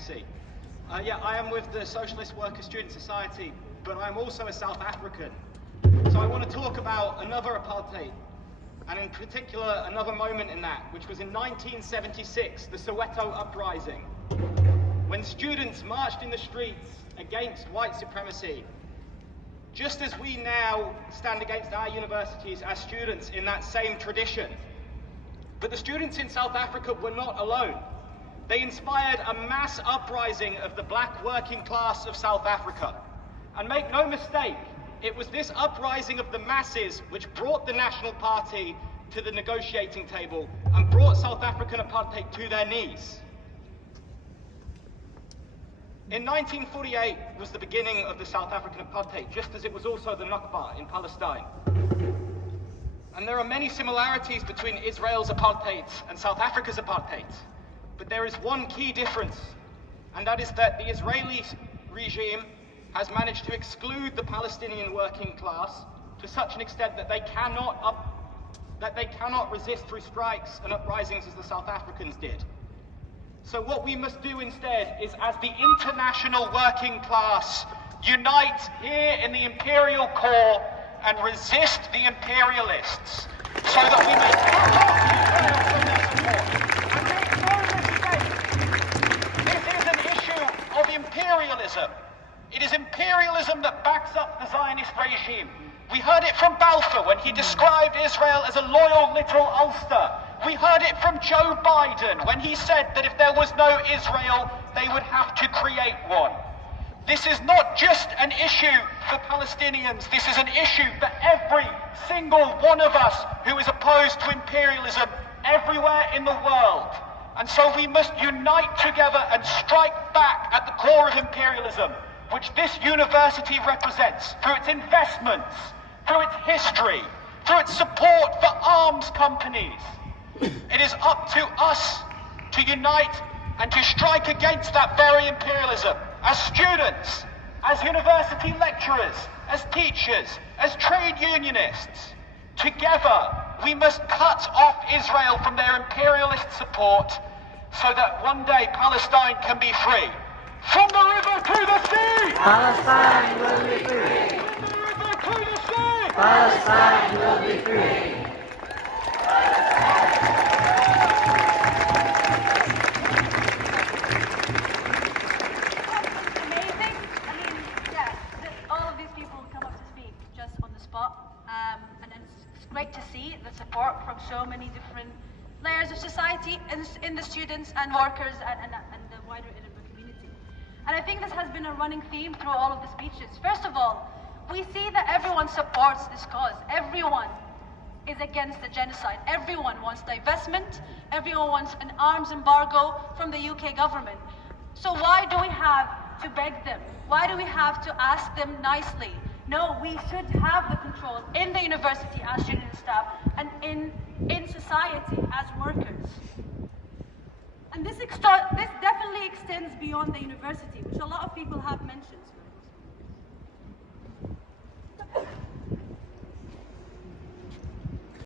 supremacy. Yeah, I am with the Socialist Worker Student Society, but I'm also a South African. So I want to talk about another apartheid, and in particular another moment in that, which was in 1976, the Soweto uprising, when students marched in the streets against white supremacy, just as we now stand against our universities as students in that same tradition. But the students in South Africa were not alone. They inspired a mass uprising of the black working class of South Africa. And make no mistake, it was this uprising of the masses which brought the National Party to the negotiating table and brought South African apartheid to their knees. In 1948 was the beginning of the South African apartheid, just as it was also the Nakba in Palestine. And there are many similarities between Israel's apartheid and South Africa's apartheid. But there is one key difference, and that is that the Israeli regime has managed to exclude the Palestinian working class to such an extent that they cannot resist through strikes and uprisings as the South Africans did. So what we must do instead is, as the international working class, unite here in the imperial core and resist the imperialists, so that we may cut off Israel from their support. And make no mistake, this is an issue of imperialism. It is imperialism that backs up the Zionist regime. We heard it from Balfour when he described Israel as a loyal little Ulster. We heard it from Joe Biden when he said that if there was no Israel, they would have to create one. This is not just an issue for Palestinians, this is an issue for every single one of us who is opposed to imperialism everywhere in the world. And so we must unite together and strike back at the core of imperialism, which this university represents through its investments, through its history, through its support for arms companies. It is up to us to unite and to strike against that very imperialism as students, as university lecturers, as teachers, as trade unionists. Together, we must cut off Israel from their imperialist support so that one day Palestine can be free. From the river to the sea! Palestine will be free! From the river to the sea! Palestine will be free! Amazing. I mean, yeah, all of these people come up to speak just on the spot, and it's great to see the support from so many different layers of society in the students and workers and the wider Edinburgh community. And I think this has been a running theme through all of the speeches. First of all, we see that everyone supports this cause. Everyone is against the genocide. Everyone wants divestment. Everyone wants an arms embargo from the UK government. So why do we have to beg them? Why do we have to ask them nicely? No, we should have the control in the university as student and staff and in society as workers. And this definitely extends beyond the university, which a lot of people have mentioned.